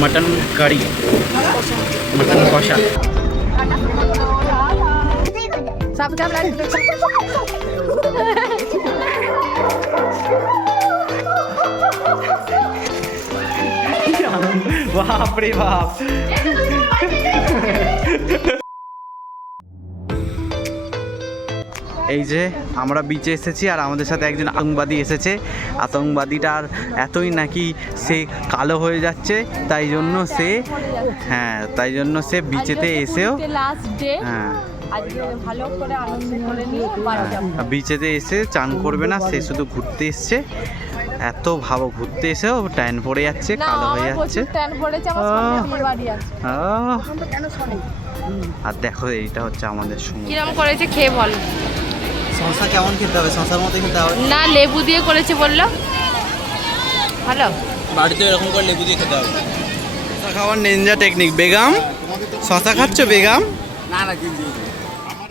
Mutton curry, mutton kausa. Sabda pelajari. Yang. এই যে আমরা বিচে এসেছি আর আমাদের সাথে একজন আতঙ্কবাদী এসেছে। আতঙ্কবাদীটার এতই নাকি সে কালো হয়ে যাচ্ছে তাই জন্য সে হ্যাঁ তাই জন্য সে বিচেতে এসেও হ্যাঁ। আজকে ভালো করে আনন্দ করে নিয়ে বাড়ি যাব। বিচেতে এসে চান করবে না সে শুধু ঘুরতে এসছে। এত ভালো ঘুরতে এসেও ট্যান পড়ে যাচ্ছে কালো হয়ে যাচ্ছে। প্রচুর ট্যান পড়েছে আমার সামনে বিয়ে বাড়ি আছে। আহ! আর দেখো এইটা হচ্ছে আমাদের সমুদ্র কিরম করেছে খেয়ে বল। শশা কেমন খেতে হবে? শশার মতো খেতে হবে। না লেবু দিয়ে করেছে বলল। ভালো। বাড়িতে এরকম করে লেবু দিয়ে খেতে হবে। শশা খাওয়ার নিনজা টেকনিক বেগম? শশা খাচ্ছ বেগম? না না কিন্তু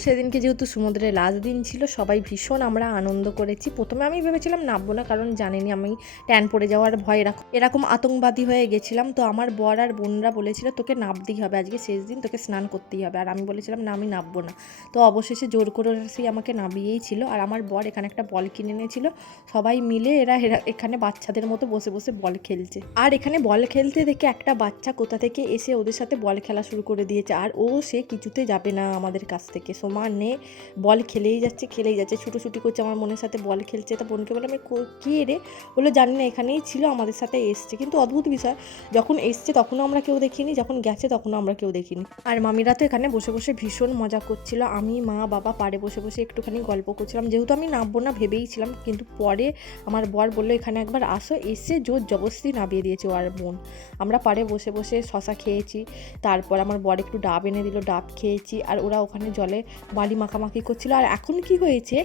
সেদিনকে যেহেতু সমুদ্রের লাস্ট দিন ছিল, সবাই ভীষণ আমরা আনন্দ করেছি। প্রথমে আমি ভেবেছিলাম নামবো না, কারণ জানিনি আমি ট্যান পড়ে যাওয়ার ভয়, এরকম এরকম আতঙ্কবাদী হয়ে গেছিলাম। তো আমার বর আর বোনরা বলেছিল, তোকে নামতেই হবে, আজকে শেষ দিন, তোকে স্নান করতেই হবে। আর আমি বলেছিলাম, না, আমি নামবো না। তো অবশেষে জোর করে সেই আমাকে নামিয়েই ছিল। আর আমার বর এখানে একটা বল কিনে এনেছিল। সবাই মিলে এরা এরা এখানে বাচ্চাদের মতো বসে বসে বল খেলছে। আর এখানে বল খেলতে দেখে একটা বাচ্চা কোথা থেকে এসে ওদের সাথে বল খেলা শুরু করে দিয়েছে। আর ও, সে কিছুতে যাবে না আমাদের কাছ থেকে। সমানে বল খেলেই যাচ্ছে খেলেই যাচ্ছে, ছুটোছুটি করছে, আমার মনের সাথে বল খেলছে। তা বোনকে বলে আমি কো- রে? বলে জানি না, এখানেই ছিল, আমাদের সাথে এসছে। কিন্তু অদ্ভুত বিষয়, যখন এসছে তখনও আমরা কেউ দেখিনি, যখন গেছে তখনও আমরা কেউ দেখিনি। আর মামিরা তো এখানে বসে বসে ভীষণ মজা করছিল। আমি, মা, বাবা পাড়ে বসে বসে একটুখানি গল্প করছিলাম। যেহেতু আমি নামবো না ভেবেই ছিলাম, কিন্তু পরে আমার বর বলল, এখানে একবার আসো। এসে জোর জবরদস্তি নামিয়ে দিয়েছে ও আর বোন। আমরা পাড়ে বসে বসে শশা খেয়েছি, তারপর আমার বর একটু ডাব এনে দিল, ডাব খেয়েছি, আর ওরা ওখানে জলে বালি মাখামাখি করছিল। আর এখন কি হয়েছে?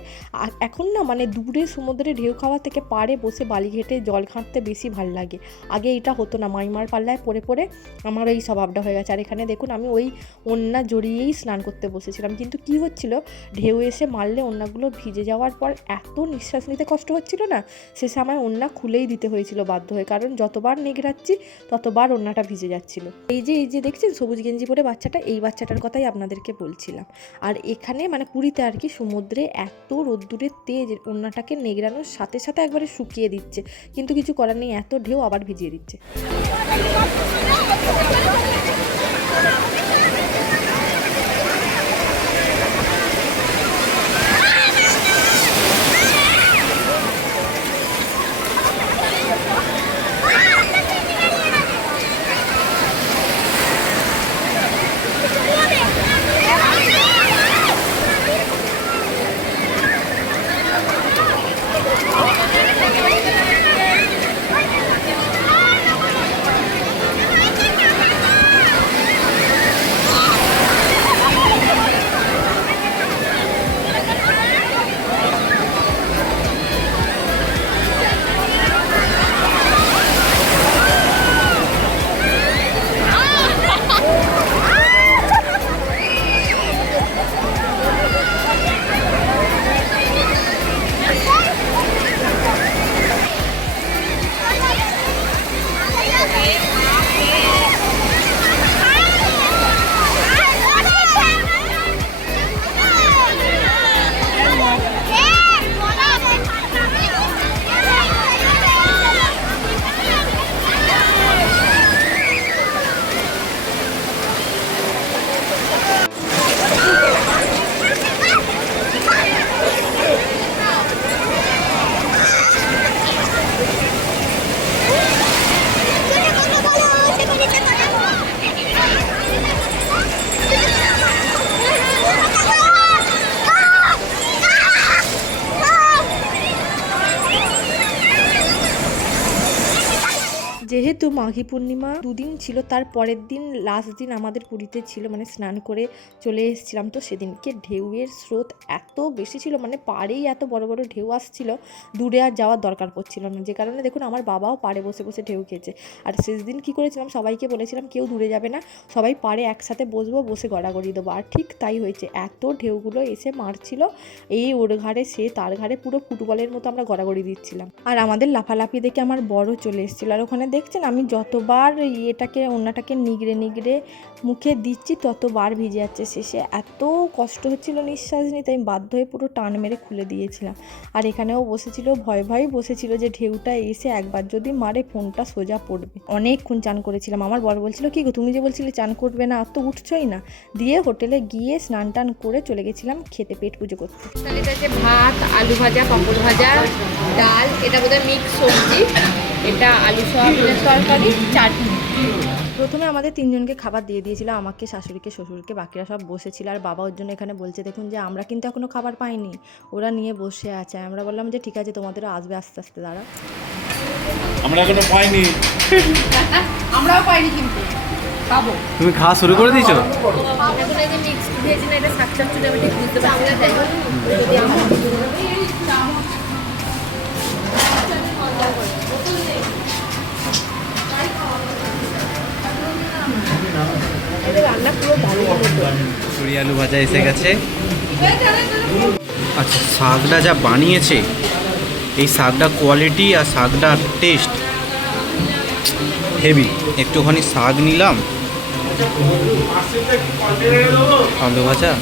এখন না মানে দূরে সমুদ্রে ঢেউ খাওয়া থেকে পাড়ে বসে বালি ঘেটে জল ঘাঁটতে বেশি ভালো লাগে। আগে এটা হতো না, মাইমার পাল্লায় পড়ে পড়ে আমার এই স্বভাবটা হয়ে গেছে। আর এখানে দেখুন, আমি ওই ওন্না জড়িয়েই স্নান করতে বসেছিলাম। কিন্তু কি হচ্ছিল, ঢেউ এসে মারলে ওন্নাগুলো ভিজে যাওয়ার পর এত নিঃশ্বাস নিতে কষ্ট হচ্ছিল না শেষে আমার ওন্না খুলেই দিতে হয়েছিল বাধ্য হয়ে। কারণ যতবার নেগড়াচ্ছি, ততবার ওন্নাটা ভিজে যাচ্ছিল। এই যে এই যে, দেখছেন? সবুজ গেঞ্জি পরে বাচ্চাটা, এই বাচ্চাটার কথাই আপনাদেরকে বলছিলাম। আর এখানে মানে পুরীতে আর কি সমুদ্রে এত রোদ্দুরের তেজ ওনাটাকে নেগড়ানোর সাথে সাথে একবারে শুকিয়ে দিচ্ছে। কিন্তু কিছু করার নেই, এত ঢেউ আবার ভিজিয়ে দিচ্ছে। যেহেতু মাঘী পূর্ণিমা দুদিন ছিল, তার পরের দিন লাস্ট দিন আমাদের পুরীতে ছিল মানে স্নান করে চলে এসেছিলাম। তো সেদিনকে ঢেউয়ের স্রোত এত বেশি ছিল মানে পাড়েই এত বড় বড় ঢেউ আসছিল, দূরে আর যাওয়ার দরকার পড়ছিল না। যে কারণে দেখুন, আমার বাবাও পাড়ে বসে বসে ঢেউ খেয়েছে। আর শেষ দিন কী করেছিলাম, সবাইকে বলেছিলাম, কেউ দূরে যাবে না, সবাই পাড়ে একসাথে বসবো, বসে গড়াগড়ি দেবো। আর ঠিক তাই হয়েছে, এত ঢেউগুলো এসে মারছিল, এই ওর ঘাড়ে সে, তার ঘাড়ে পুরো ফুটবলের মতো আমরা গড়াগড়ি দিচ্ছিলাম। আর আমাদের লাফালাফি দেখে আমার বড় চলে এসেছিল। আর ওখানে দেখছেন আমি যতবার ইয়েটাকে ওনাটাকে নিগড়ে নিগড়ে মুখে দিচ্ছি, ততবার ভিজে যাচ্ছে শেষে। এত কষ্ট হচ্ছিল নিঃশ্বাস নিতে, আমি বাধ্য হয়ে পুরো টান মেরে খুলে দিয়েছিলাম। আর এখানেও বসেছিল, ভয় ভয় বসেছিল যে ঢেউটা এসে একবার যদি মারে, ফোনটা সোজা পড়বে। অনেকক্ষণ চান করেছিলাম। আমার বর বলছিল, কি গো, তুমি যে বলছিলে চান করবে না, আর তো উঠছই না। দিয়ে হোটেলে গিয়ে স্নান টান করে চলে গেছিলাম খেতে পেট পুজো করতে। ভাত, আলু ভাজা, পাঁপড় ভাজা, ডাল, এটা বোধহয় মিক্স সবজি। এটা আলু সয়াবিনের তরকারি চাটনি। প্রথমে আমাদের তিনজনকে খাবার দিয়ে দিয়েছিল আমাকে শাশুড়িকে শ্বশুরকে বাকিরা সব বসেছিল আর বাবা ওর জন্য এখানে বলছে দেখুন যে আমরা কিন্তু এখনও খাবার পাইনি ওরা নিয়ে বসে আছে। আমরা বললাম যে ঠিক আছে তোমাদেরও আসবে আস্তে আস্তে দাঁড়া আমরা এখনও পাইনি। আমরাও পাইনি কিন্তু তুমি খাওয়া শুরু করে দিয়েছ? এখন এই যে মিক্স ভেজ না এটা শাক আমি ঠিক বুঝতে পারছি না তাই যদি আমার রান্না আলু ভাজা এসে গেছে। আচ্ছা শাকটা যা বানিয়েছে, এই শাকটা কোয়ালিটি আর শাকটার টেস্ট হেভি একটুখানি শাক নিলাম। আলু ভাজা।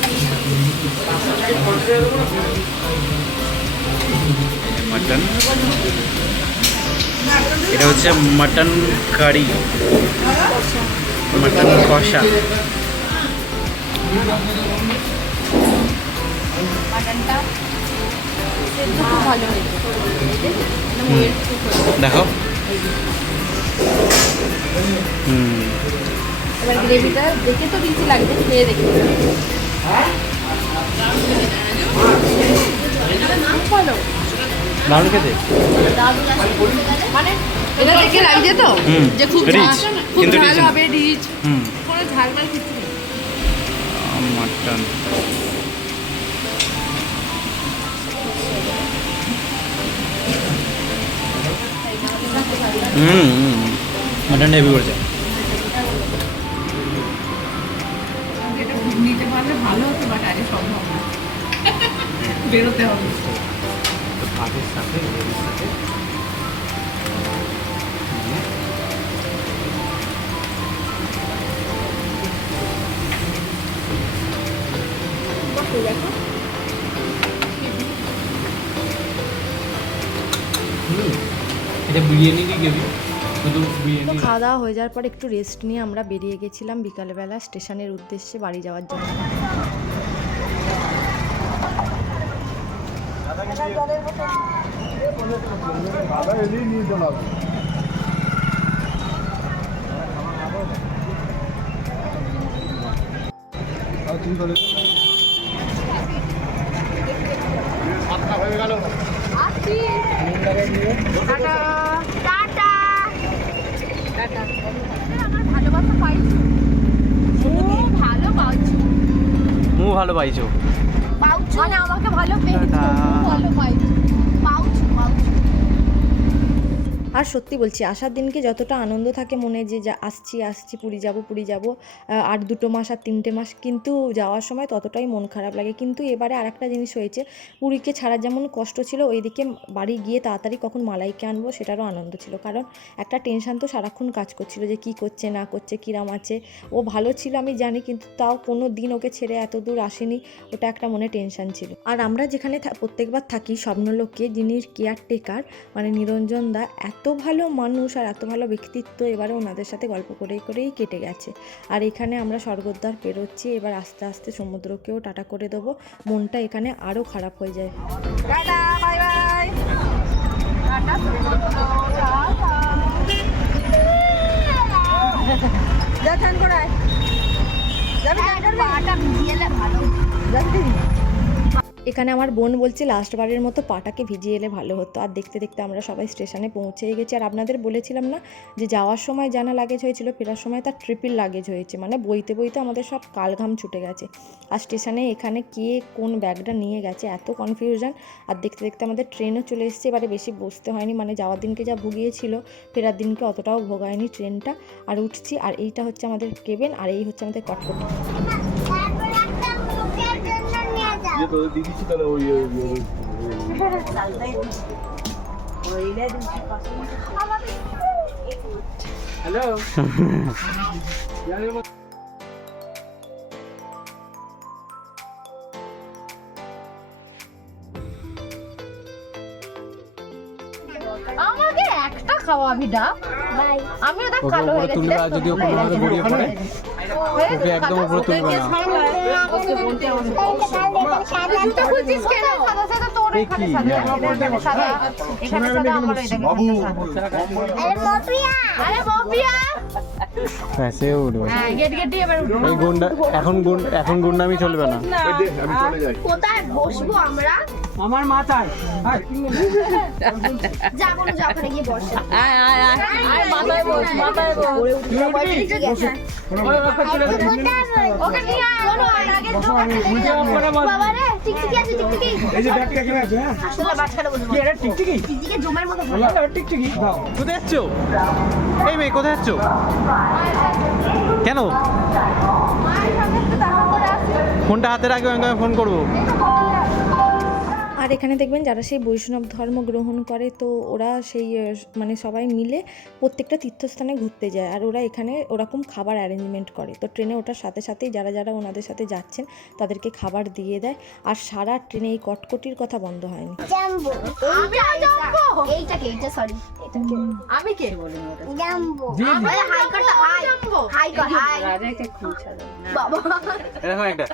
মাটন। এটা হচ্ছে মাটন কারি। মাটন কষা। দেখো হুম। এবার গ্রেভিটা দেখে। তো লাগবে খেয়ে দেখি ভালো দারুণ খেতে? মানে এটা দেখে লাগছে তো যে খুব খুব কিন্তু ঝাল হবে রিচ কোনো ঝাল মাল কিছু নেই। মাটন হুম মাটন হেভি করেছে। নিতে পারলে ভালো হতো বাট আরে সম্ভব না। বেরোতে হবে। সাথে সাথে। এটা বিরিয়ানি কি গেবি শুধু তো বিরিয়ানি খাওয়া দাওয়া হয়ে যাওয়ার পর একটু রেস্ট নিয়ে আমরা বেরিয়ে গেছিলাম বিকালবেলা স্টেশনের উদ্দেশ্যে বাড়ি যাওয়ার জন্য। আমার পাইছো। ভালো পাওছো মু ভালো পাইছো। পাউছো মানে আমাকে ভালো পেয়েছ। ভালো পাইছো। আর সত্যি বলছি আসার দিনকে যতটা আনন্দ থাকে মনে যে, যা আসছি আসছি, পুরী যাব পুরী যাব আর দুটো মাস আর তিনটে মাস, কিন্তু যাওয়ার সময় ততটাই মন খারাপ লাগে। কিন্তু এবারে আর একটা জিনিস হয়েছে, পুরীকে ছাড়া যেমন কষ্ট ছিল, ওইদিকে বাড়ি গিয়ে তাড়াতাড়ি কখন মালাইকে আনব সেটারও আনন্দ ছিল। কারণ একটা টেনশন তো সারাক্ষণ কাজ করছিল যে, কি করছে, না করছে, কিরাম আছে। ও ভালো ছিল আমি জানি, কিন্তু তাও কোনো দিন ওকে ছেড়ে এত দূর আসেনি, ওটা একটা মনে টেনশন ছিল। আর আমরা যেখানে প্রত্যেকবার থাকি স্বপ্নলোকে, যিনি কেয়ারটেকার মানে নিরঞ্জন দা, এত ভালো মানুষ আর এত ভালো ব্যক্তিত্ব এবারে ওনাদের সাথে গল্প করে করেই কেটে গেছে। আর এখানে আমরা স্বর্গদ্বার পেরোচ্ছি এবার আস্তে আস্তে সমুদ্রকেও টাটা করে দেবো। মনটা এখানে আরও খারাপ হয়ে যায়। টাটা বাই যাবি ভালো। যাবি? এখানে আমার বোন বলছে লাস্ট বারের মতো পাটাকে ভিজিয়ে এলে ভালো হতো। আর দেখতে দেখতে আমরা সবাই স্টেশনে পৌঁছেই গেছি। আর আপনাদের বলেছিলাম না যে যাওয়ার সময় জানা লাগেজ হয়েছিল, ফেরার সময় তার ট্রিপল লাগেজ হয়েছে। মানে বইতে বইতে আমাদের সব কালঘাম ছুটে গেছে। আর স্টেশনে এখানে কে কোন ব্যাগটা নিয়ে গেছে এত কনফিউশন আর দেখতে দেখতে আমাদের ট্রেনও চলে এসেছে। এবারে বেশি বসতে হয়নি। মানে যাওয়ার দিনকে যা ভুগিয়েছিল, ফেরার দিনকে অতটাও ভোগায়নি ট্রেনটা আর উঠছি। আর এইটা হচ্ছে আমাদের কেবেন আর এই হচ্ছে আমাদের কটকটি। যে তোদের দিদি তাহলে ওই ওই- আমাকে একটা খাওয়াবি ডাব আমি ওটা কালো হয়ে গেছি। যদি ও কোনোভাবে গড়িয়ে পড়ে। ওকে একদম উপরে তুলবে না। এখানে হ্যাঁ এখন গুন এখন গুন্ডামি চলবে না। আমি চলে যাই। কোথায় বসবো আমরা? আমার মাথায়। যাব না যাব গিয়ে বসে। আয় আয় আয় আয় মাথায় বস মাথায় বস। ঠিক আছে ওকে নিয়ে আয় কোনো আগে বাবা রে টিকটিকি আছে টিকটিকি। এই যে ব্যাগটা এখানে আছে হ্যাঁ? কোথায় যাচ্ছ? এই মেয়ে কোথায় যাচ্ছ? কেন? ফোনটা হাতে রাখবে আমি তোমায় ফোন করব। আর এখানে দেখবেন যারা সেই বৈষ্ণব ধর্ম গ্রহণ করে তো ওরা সেই মানে সবাই মিলে প্রত্যেকটা তীর্থস্থানে ঘুরতে যায়। আর ওরা এখানে ওরকম খাবার অ্যারেঞ্জমেন্ট করে। তো ট্রেনে ওঠার সাথে সাথেই যারা যারা ওনাদের সাথে যাচ্ছেন তাদেরকে খাবার দিয়ে দেয়। আর সারা ট্রেনে এই কটকটির কথা বন্ধ হয়নি। আমি জাম্বো! এইটাকে এইটা সরি এটাকে আমি কে? Jumbo. Hi hi. Hi hi. বাবা। এরকম একটা।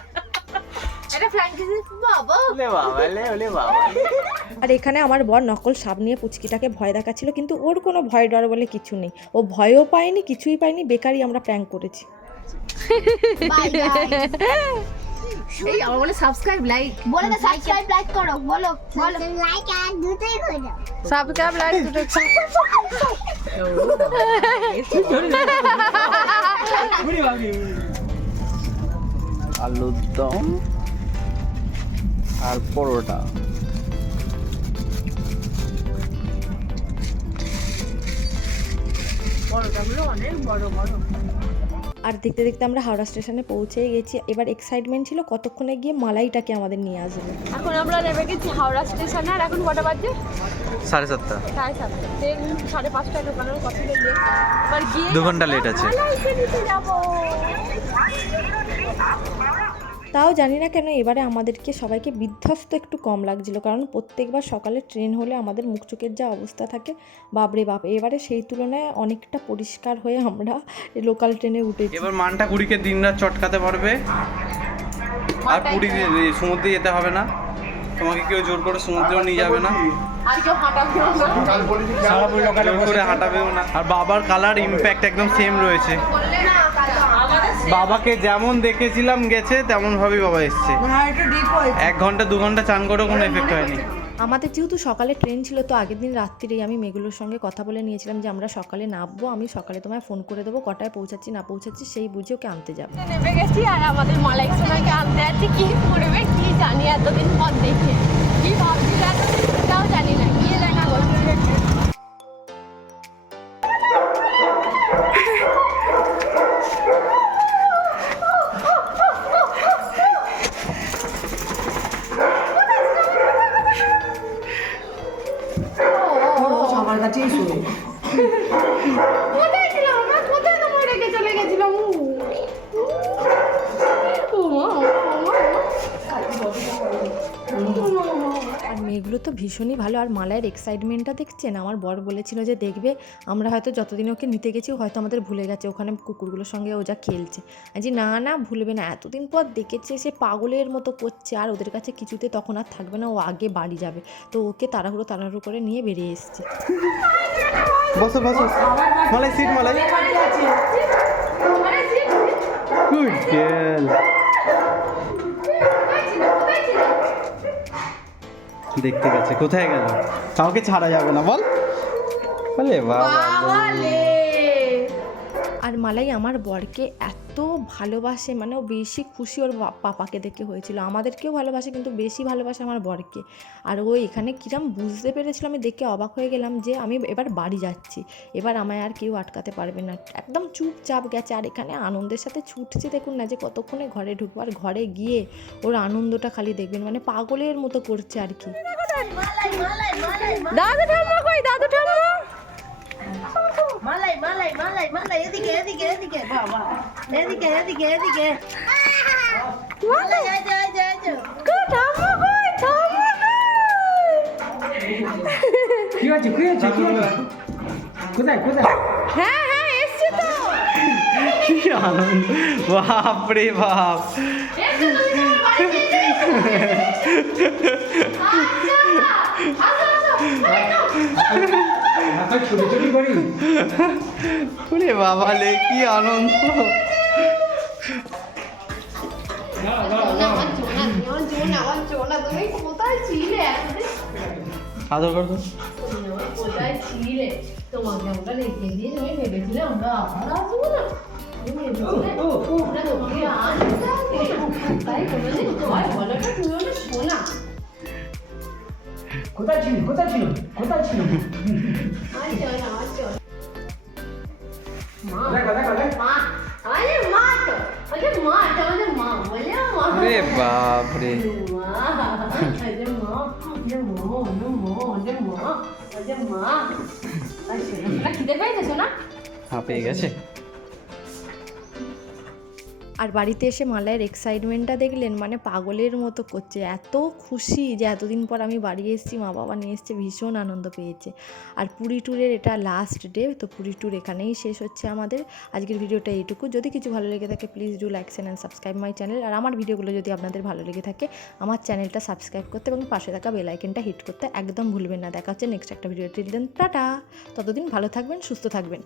আর এখানে আমার বর নকল সাপ নিয়ে পুচকিটাকে ভয় দেখাচ্ছিল কিন্তু ওর কোনো ভয় ডর বলে কিছু নেই। ও ভয়ও পায়নি কিছুই পায়নি বেকারই আমরা প্র্যাঙ্ক করেছি। বাই বাই এই আমার বলে সাবস্ক্রাইব লাইক বলে না সাবস্ক্রাইব লাইক করো বলো বলো। লাইক আর দুটোই করে দাও সাবস্ক্রাইব লাইক দুটো আলুর দম আর পরোটা। আর দেখতে দেখতে আমরা হাওড়া স্টেশনে পৌঁছে গেছি। এবার এক্সাইটমেন্ট ছিল কতক্ষণে গিয়ে মালাইটাকে আমাদের নিয়ে আসবে। এখন আমরা নেমে গেছি হাওড়া স্টেশনে। আর এখন কটা বাজে? সাড়ে সাতটা। সাড়ে সাতটা। ট্রেন সাড়ে কথা বললে। এবার গিয়ে দু ঘণ্টা লেট আছে। যাব। তাও জানি না কেন এবারে আমাদেরকে সবাইকে বিধ্বস্ত একটু কম লাগছিল। কারণ প্রত্যেকবার সকালে ট্রেন হলে আমাদের মুখ চোখের যা অবস্থা থাকে বাপরে বাপ এবারে সেই তুলনায় অনেকটা পরিষ্কার হয়ে আমরা লোকাল ট্রেনে উঠেছি। এবার মানটা কুড়িকে দিন রাত চটকাতে পারবে। আর পুরী সমুদ্রে যেতে হবে না। তোমাকে কেউ জোর করে সমুদ্রেও নিয়ে যাবে না। আর কেউ জোর করে হাঁটাবেও না। আর বাবার কালার ইমপ্যাক্ট একদম সেম রয়েছে। বাবাকে যেমন দেখেছিলাম গেছে তেমন ভাবেই বাবা এসছে। এক ঘণ্টা দু ঘণ্টা চান করেও কোনো এফেক্ট হয়নি। আমাদের যেহেতু সকালে ট্রেন ছিল তো আগের দিন রাত্রিরেই আমি মেগুলোর সঙ্গে কথা বলে নিয়েছিলাম যে আমরা সকালে নামবো আমি সকালে তোমায় ফোন করে দেবো কটায় পৌঁছাচ্ছি না পৌঁছাচ্ছি সেই বুঝে ওকে আনতে যাব। নেমে গেছি আর আমাদের মালাইক সোনাকে আনতে যাচ্ছি। কি করবে কি জানি এতদিন পর দেখে। কি ভাবছি সেটাও জানি না। কোথায় ছিলাম তো ভীষণই ভালো। আর মালায়ের এক্সাইটমেন্টটা দেখছেন? আমার বর বলেছিল যে দেখবে আমরা হয়তো যতদিন ওকে নিতে গেছি হয়তো আমাদের ভুলে গেছে। ওখানে কুকুরগুলোর সঙ্গে ও যা খেলছে। যে না না ভুলবে না। এতদিন পর দেখেছে সে পাগলের মতো করছে। আর ওদের কাছে কিছুতে তখন আর থাকবে না। ও আগে বাড়ি যাবে। তো ওকে তাড়াহুড়ো তাড়াহুড়ো করে নিয়ে বেরিয়ে এসছে। বসো বসো। Malai sit Malai. Good girl দেখতে গেছে। কোথায় গেল? কাউকে ছাড়া যাবে না, বল। বলে বাবা। আর মালাই, আমার বরকে এত ভালোবাসে মানে ও বেশি খুশি ওর পাপাকে দেখে হয়েছিল। আমাদেরকেও ভালোবাসে, কিন্তু বেশি ভালোবাসে আমার বরকে। আর ও এখানে কিরম বুঝতে পেরেছিল, আমি দেখে অবাক হয়ে গেলাম যে আমি এবার বাড়ি যাচ্ছি। এবার আমায় আর কেউ আটকাতে পারবে না। একদম চুপচাপ গেছে, আর এখানে আনন্দের সাথে ছুটছে, দেখুন না যে কতক্ষণে ঘরে ঢুকবো। আর ঘরে গিয়ে ওর আনন্দটা খালি দেখবেন মানে পাগলের মতো করছে আর কি। দাদু ঠাম্মা কই? দাদু ঠাম্মা? মালাই মালাই এদিকে এদিকে এদিকে বাবা এদিকে এদিকে এদিকে। মালাই। এই যে এই যে এই যে কি হয়েছে কি হয়েছে কি কোথায় কোথায়? হ্যাঁ হ্যাঁ এসছে তো। কি আনন্দ। বাপ। রে বাড়িতে আচ্ছা করি। ওরে বাবা লে কি আনন্দ। কোথায় ছিলে আদর করতো তোমাকে আমরা রেখে দিয়ে তুমি ভেবেছিলে আমরা আবার আসব না তোমাকে তাই কোনোদিন তোমার বলাটা তুমি কোথায় ছিল কোথায় ছিল কোথায় ছিল আর চল না মা দেখো দেখো দেখো মা আমাদের মা তো মা তো আমাদের মা বলে মা রে বাপ মা আমাদের মা আমাদের মা আমাদের মা আমাদের মা আমাদের মা আচ্ছা খিদে পেয়েছে শোনা হ্যাঁ পেয়ে গেছে আর বাড়িতে এসে মালায়ের এক্সাইটমেন্টটা দেখলেন মানে পাগলের মতো করছে। এত খুশি যে এতদিন পর আমি বাড়ি এসেছি, মা বাবা নিয়ে এসছে, ভীষণ আনন্দ পেয়েছে। আর পুরী ট্যুরের এটা লাস্ট ডে তো পুরী ট্যুর এখানেই শেষ হচ্ছে আমাদের। আজকের ভিডিওটা এইটুকু। যদি কিছু ভালো লেগে থাকে please do like and subscribe my channel আর আমার ভিডিওগুলো যদি আপনাদের ভালো লেগে থাকে, আমার চ্যানেলটা সাবস্ক্রাইব করতে এবং পাশে থাকা বেল আইকনটা হিট করতে একদম ভুলবেন না। দেখা হচ্ছে নেক্সট একটা ভিডিও টিল দেন টাটা। ততদিন ভালো থাকবেন, সুস্থ থাকবেন।